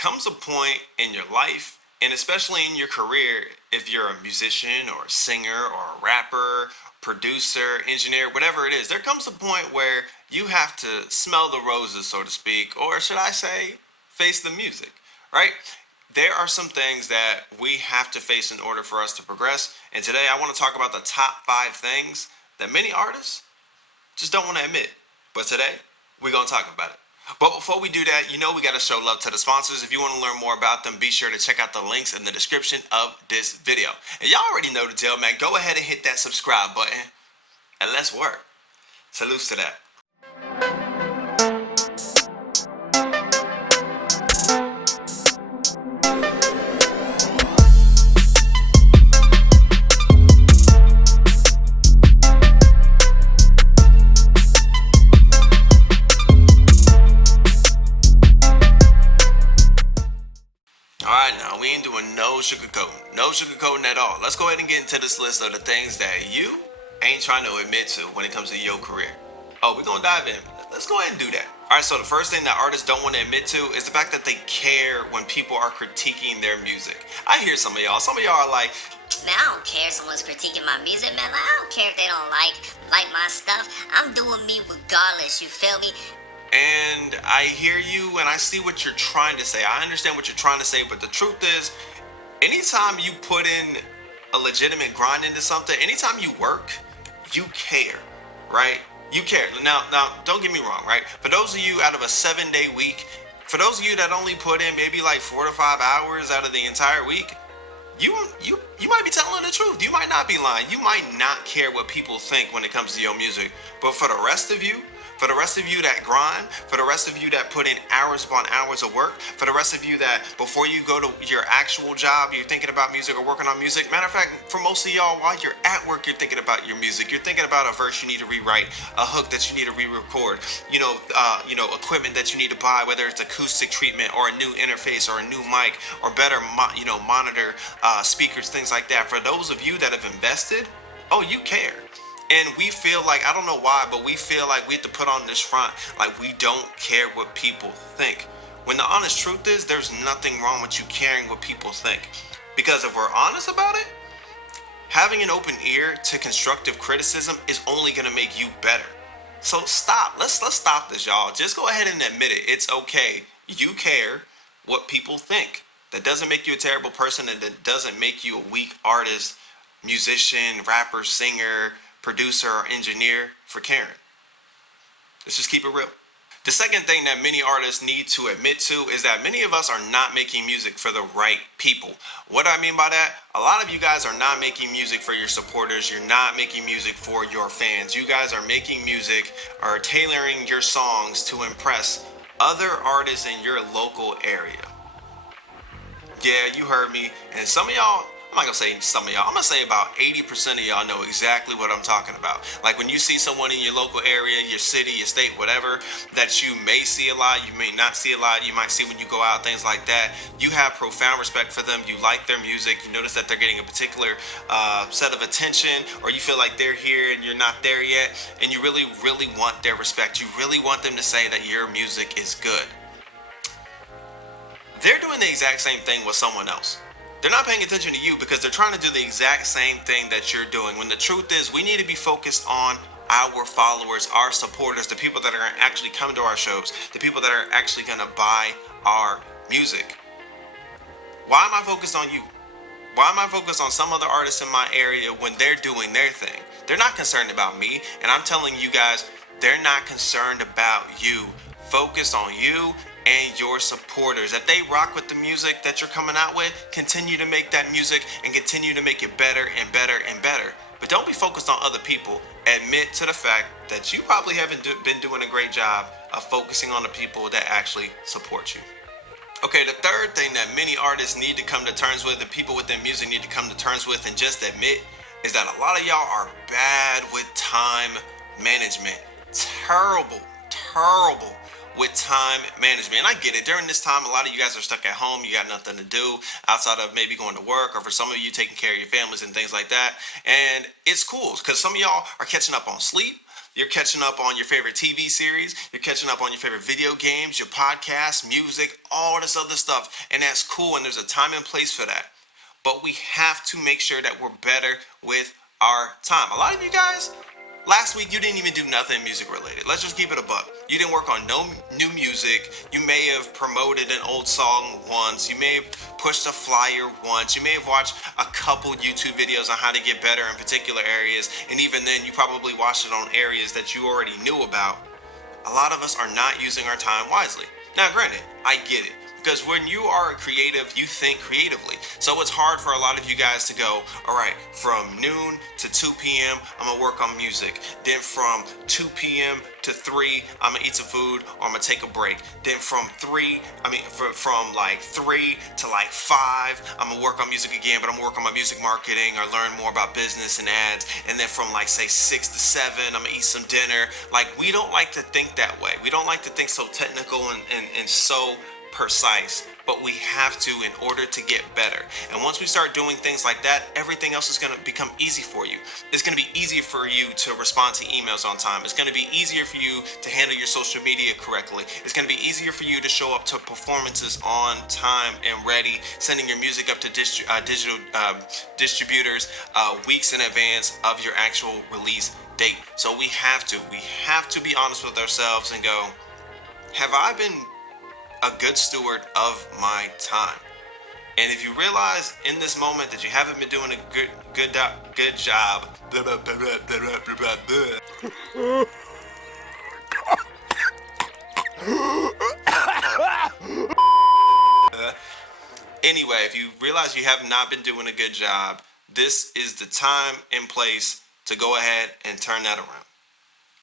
comes a point in your life, and especially in your career, if you're a musician or a singer or a rapper, producer, engineer, whatever it is, there comes a point where you have to smell the roses, so to speak, or should I say, face the music, right? There are some things that we have to face in order for us to progress. And today I want to talk about the top 5 things that many artists just don't want to admit. But today, we're going to talk about it. But before we do that, we got to show love to the sponsors. If you want to learn more about them, be sure to check out the links in the description of this video. And y'all already know the deal, man. Go ahead and hit that subscribe button and let's work. Salutes to that. Alright, now we ain't doing no sugarcoating at all. Let's go ahead and get into this list of the things that you ain't trying to admit to when it comes to your career. Oh, we're gonna dive in. Let's go ahead and do that. Alright, so the first thing that artists don't want to admit to is the fact that they care when people are critiquing their music. I hear some of y'all are like, man, I don't care if someone's critiquing my music, man. Like, I don't care if they don't like my stuff. I'm doing me regardless, you feel me? and I hear you and I see what you're trying to say. I understand what you're trying to say, but the truth is, anytime you put in a legitimate grind into something, anytime you work, you care, right? You care. Now, don't get me wrong, right? For those of you out of a 7-day week, for those of you that only put in maybe like 4 to 5 hours out of the entire week, you might be telling the truth. You might not be lying. You might not care what people think when it comes to your music. But for the rest of you that grind, for the rest of you that put in hours upon hours of work, for the rest of you that before you go to your actual job, you're thinking about music or working on music. Matter of fact, for most of y'all, while you're at work, you're thinking about your music. You're thinking about a verse you need to rewrite, a hook that you need to re-record, equipment that you need to buy, whether it's acoustic treatment or a new interface or a new mic or better, monitor speakers, things like that. For those of you that have invested, you care. And we feel like, I don't know why, but we feel like we have to put on this front like we don't care what people think. When the honest truth is, there's nothing wrong with you caring what people think. Because if we're honest about it, having an open ear to constructive criticism is only going to make you better. So stop. Let's stop this, y'all. Just go ahead and admit it. It's okay. You care what people think. That doesn't make you a terrible person, and that doesn't make you a weak artist, musician, rapper, singer, producer, or engineer for caring. Let's just keep it real. The second thing that many artists need to admit to is that many of us are not making music for the right people. What do I mean by that? A lot of you guys are not making music for your supporters. You're not making music for your fans. You guys are making music or tailoring your songs to impress other artists in your local area. Yeah, you heard me. And some of y'all, I'm not gonna say some of y'all, I'm gonna say about 80% of y'all know exactly what I'm talking about. Like when you see someone in your local area, your city, your state, whatever, that you may see a lot, you may not see a lot, you might see when you go out, things like that. You have profound respect for them, you like their music, you notice that they're getting a particular set of attention, or you feel like they're here and you're not there yet, and you really, really want their respect. You really want them to say that your music is good. They're doing the exact same thing with someone else. They're not paying attention to you because they're trying to do the exact same thing that you're doing. When the truth is, we need to be focused on our followers, our supporters, the people that are actually coming to our shows, the people that are actually going to buy our music. Why am I focused on you? Why am I focused on some other artists in my area when they're doing their thing? They're not concerned about me, and I'm telling you guys, they're not concerned about you. Focus on you and your supporters. If they rock with the music that you're coming out with, continue to make that music and continue to make it better and better and better. But don't be focused on other people. Admit to the fact that you probably haven't been doing a great job of focusing on the people that actually support you. Okay, the third thing that many artists need to come to terms with, and people within music need to come to terms with and just admit, is that a lot of y'all are bad with time management. Terrible with time management. And I get it. During this time, a lot of you guys are stuck at home. You got nothing to do outside of maybe going to work, or for some of you taking care of your families and things like that. And it's cool because some of y'all are catching up on sleep. You're catching up on your favorite TV series. You're catching up on your favorite video games, your podcasts, music, all this other stuff. And that's cool. And there's a time and place for that. But we have to make sure that we're better with our time. A lot of you guys, last week you didn't even do nothing music related. Let's just keep it a buck. You didn't work on no new music. You may have promoted an old song once. You may have pushed a flyer once. You may have watched a couple YouTube videos on how to get better in particular areas. And even then, you probably watched it on areas that you already knew about. A lot of us are not using our time wisely. Now, granted, I get it. Because when you are creative, you think creatively. So it's hard for a lot of you guys to go, all right, from noon to 2 p.m., I'm going to work on music. Then from 2 p.m. to 3, I'm going to eat some food or I'm going to take a break. Then from like 3 to like 5, I'm going to work on music again, but I'm going to work on my music marketing or learn more about business and ads. And then from like, say, 6 to 7, I'm going to eat some dinner. Like, we don't like to think that way. We don't like to think so technical and so precise, but we have to in order to get better. And once we start doing things like that, everything else is going to become easy for you. It's going to be easier for you to respond to emails on time. It's going to be easier for you to handle your social media correctly. It's going to be easier for you to show up to performances on time and ready, sending your music up to digital distributors weeks in advance of your actual release date. So we have to be honest with ourselves and go, have I been a good steward of my time? And if you realize in this moment that you haven't been doing a good job, anyway, if you realize you have not been doing a good job, this is the time and place to go ahead and turn that around.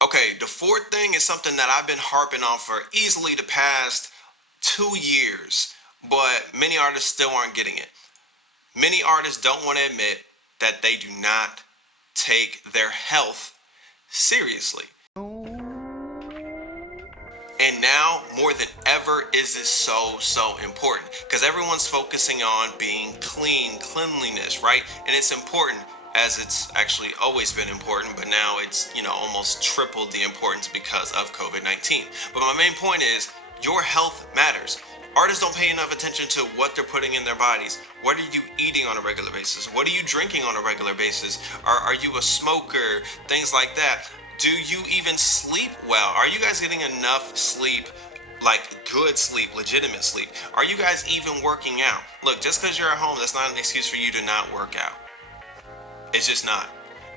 Okay, the fourth thing is something that I've been harping on for easily the past 2 years, but many artists still aren't getting it. Many artists don't want to admit that they do not take their health seriously. And now, more than ever, is this so important, because everyone's focusing on being cleanliness, right? And it's important, as it's actually always been important, but now it's, almost tripled the importance because of COVID-19. But my main point is, your health matters. Artists don't pay enough attention to what they're putting in their bodies. What are you eating on a regular basis? What are you drinking on a regular basis? Are you a smoker? Things like that. Do you even sleep well? Are you guys getting enough sleep? Like good sleep, legitimate sleep? Are you guys even working out? Look, just because you're at home, that's not an excuse for you to not work out. It's just not.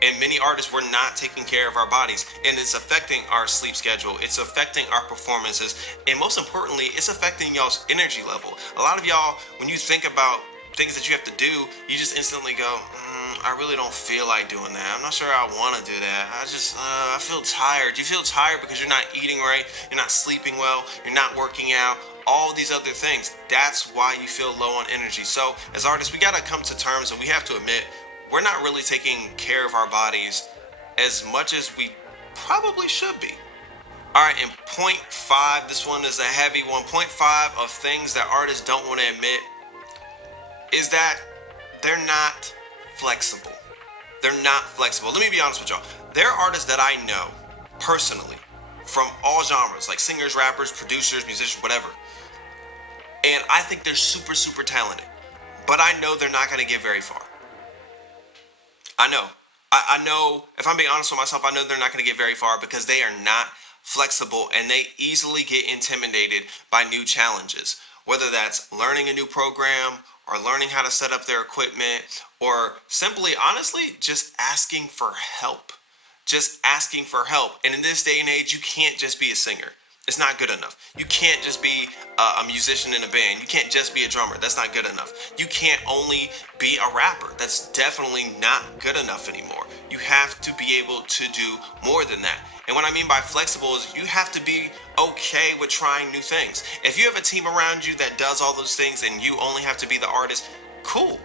And many artists, we're not taking care of our bodies, and it's affecting our sleep schedule. It's affecting our performances, and most importantly, it's affecting y'all's energy level. A lot of y'all, when you think about things that you have to do, you just instantly go, I really don't feel like doing that. I'm not sure I want to do that. I feel tired. You feel tired because you're not eating right, you're not sleeping well, you're not working out, all these other things. That's why you feel low on energy. So as artists, we got to come to terms, and we have to admit, we're not really taking care of our bodies as much as we probably should be. All right, and point 5, this one is a heavy one. Point 5 of things that artists don't want to admit is that they're not flexible. They're not flexible. Let me be honest with y'all. There are artists that I know personally from all genres, like singers, rappers, producers, musicians, whatever. And I think they're super talented. But I know they're not going to get very far. I know. I know, if I'm being honest with myself, I know they're not going to get very far because they are not flexible, and they easily get intimidated by new challenges. Whether that's learning a new program or learning how to set up their equipment, or simply, honestly, just asking for help. Just asking for help. And in this day and age, you can't just be a singer. It's not good enough. You can't just be a musician in a band. You can't just be a drummer. That's not good enough. You can't only be a rapper. That's definitely not good enough anymore. You have to be able to do more than that. And what I mean by flexible is you have to be okay with trying new things. If you have a team around you that does all those things and you only have to be the artist, cool.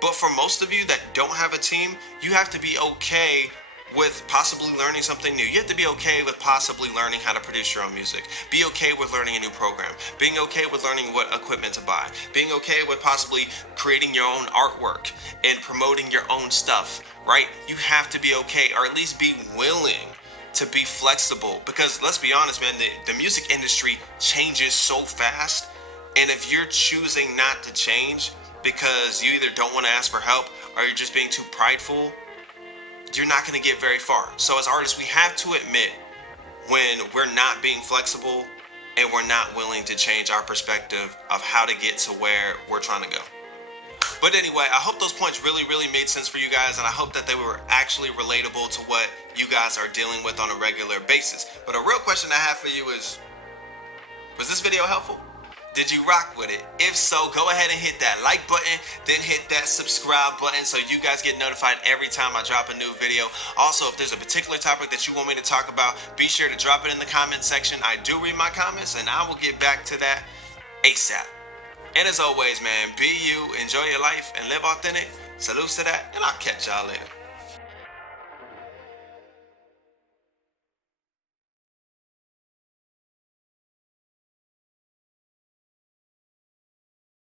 But for most of you that don't have a team, you have to be okay with possibly learning something new. You have to be okay with possibly learning how to produce your own music. Be okay with learning a new program. Being okay with learning what equipment to buy. Being okay with possibly creating your own artwork and promoting your own stuff, right? You have to be okay, or at least be willing to be flexible, because let's be honest, man, the music industry changes so fast. And if you're choosing not to change because you either don't want to ask for help or you're just being too prideful, you're not going to get very far. So as artists, we have to admit when we're not being flexible and we're not willing to change our perspective of how to get to where we're trying to go. But anyway, I hope those points really, really made sense for you guys, and I hope that they were actually relatable to what you guys are dealing with on a regular basis. But a real question I have for you is, was this video helpful? Did you rock with it? If so, go ahead and hit that like button, then hit that subscribe button so you guys get notified every time I drop a new video. Also, if there's a particular topic that you want me to talk about, be sure to drop it in the comment section. I do read my comments, and I will get back to that ASAP. And as always, man, be you, enjoy your life, and live authentic. Salutes to that, and I'll catch y'all later.